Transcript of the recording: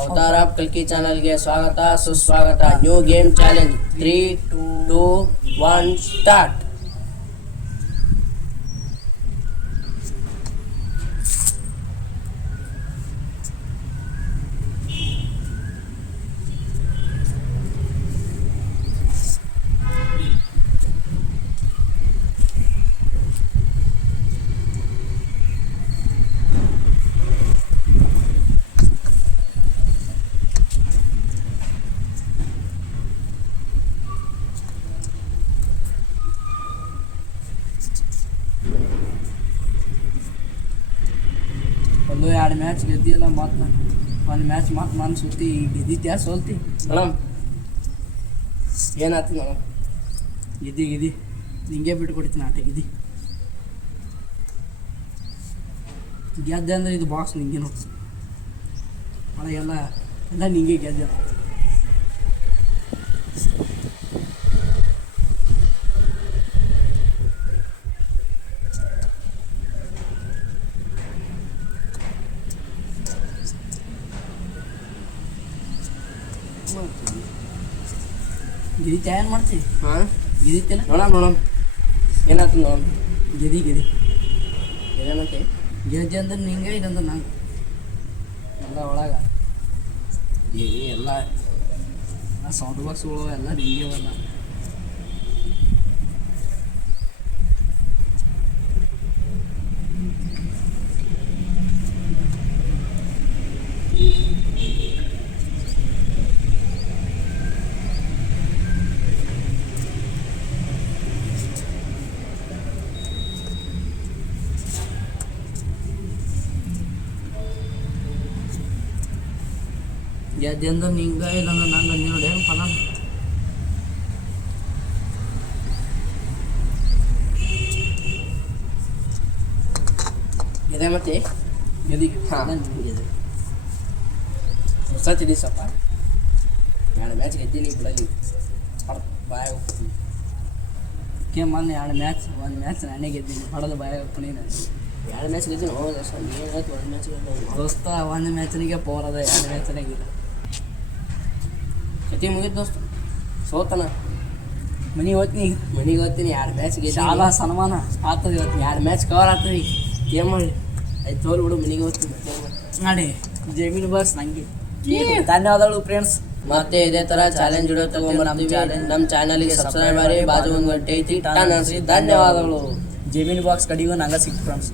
ಅವತಾರ ಕಲ್ಕಿ ಚಾನಲ್ಗೆ ಸ್ವಾಗತ ಸುಸ್ವಾಗತ. New game challenge 3 2 1 start. ಅಲ್ಲೂ 2 ಮ್ಯಾಚ್ ಗೆದ್ದಿಲ್ಲ, ಮತ್ತು ಒಂದು ಮ್ಯಾಚ್ ಮತ್ತು ನಾನು ಸುತ್ತಿ ಗೆದ್ದಿದ್ಯಾ ಸೋಲ್ತಿ ಮೇಡಮ್ ಏನಾಯ್ತು ಮೇಡಮ್? ಗೆದ್ದಿ ನಿಂಗೆ ಬಿಟ್ಟು ಕೊಡ್ತೀನಿ ಆಟ. ಗೆದ್ದೆ ಅಂದರೆ ಇದು ಬಾಕ್ಸ್ ನಿಂಗೆ ನೋಡಿ ಒಳಗೆಲ್ಲ ಎಲ್ಲ ನಿಂಗೆ ಗೆದ್ದೆ. ಗೆದಿತ್ತ ಏನು ಮಾಡ್ತೀವಿ? ಹಾಂ ಗೆದಿತ್ತಿಲ್ಲ ಮೇಡಮ್ ಏನಾಯ್ತು ಮೇಡಮ್? ಗೆದಿ ಏನಂತೆ? ಗೆದ್ದೆ ಅಂದ್ರೆ ನಿಂಗೆ, ಇದಂದ್ರೆ ನಂಗೆ ಎಲ್ಲ ಒಳಗೆ ಎಲ್ಲ ಸೌಂಡ್ ಬಾಕ್ಸ್ಗಳು ಎಲ್ಲ ನಿಂಗೆವಲ್ಲ. ಗೆದ್ದೆ ಅಂದ್ರೆ ನಿಂಗೆ, ಇಲ್ಲಂದ್ರೆ ನಂಗೆ ಅಂದಿ ನೋಡಿ ಏನು ಫಲ. ಇದೆ ಮತ್ತೆ ಗೆದಿ ಹಾಂ. ಗೆದ್ದೆ ಹೊಸ ತಿಳಿಸಪ್ಪ. 2 ಮ್ಯಾಚ್ ಗೆದ್ದೀನಿ ಬಿಡಲಿ ಬಾಯ್ ಹೋಗ್ತೀನಿ. ಮೊನ್ನೆ 2 ಮ್ಯಾಚ್, ಒಂದು ಮ್ಯಾಚ್ ನಾನೇ ಗೆದ್ದೀನಿ, ಹೊಡೆದು ಬಾಯ ಹೋಗ್ತೀನಿ ನಾನು. 2 ಮ್ಯಾಚ್ ಗೆದ್ದೀನಿ. ಹೌದು ಸರ್, ಏನಾಯ್ತು? 1 ಮ್ಯಾಚ್ ದೋಸ್ತ ಒಂದು ಮ್ಯಾಚ್ನಿಗೆ ಪವರ್ ಅದ, 2 ಮ್ಯಾಚ್ನಾಗಿಲ್ಲ. ಕತಿ ಮುಗಿದ ದೋಸ್ತ ಸೋತನ. ಮನೆಗೆ ಹೋಗ್ತೀನಿ ಈಗ, ಮನೆಗೆ ಹೋಗ್ತೀನಿ. 2 ಮ್ಯಾಚ್ ಶಾಲಾ ಸನ್ಮಾನ ಆಗ್ತದೆ ಇವತ್ತು. 2 ಮ್ಯಾಚ್ ಕವರ್ ಆಗ್ತದೆ. ಏನು ಮಾಡಿ ಆಯ್ತು ತೋಲ್ ಬಿಡು, ಮನೆಗೆ ಹೋಗ್ತೀನಿ. ನೋಡಿ ಜಮೀನು ಬಾಕ್ಸ್ ನಂಗೆ ಧನ್ಯವಾದಗಳು ಫ್ರೆಂಡ್ಸ್. ಮತ್ತೆ ಇದೇ ತರ ಚಾಲೆಂಜ್ ವಿಡಿಯೋ ತಗೊಂಡ್ಬರ್ತೀವಿ. ನಮ್ಮ ಚಾನಲ್ಗೆ ಸಬ್ಸ್ಕ್ರೈಬ್ ಮಾಡಿ, ಬಾಜು ಒಂದು ಗಂಟೆ ಐತಿ. ಧನ್ಯವಾದಗಳು. ಜಮೀನು ಬಾಕ್ಸ್ ಕಡಿಗೂ ನಂಗೆ ಸಿಕ್ತು ಫ್ರೆಂಡ್ಸ್.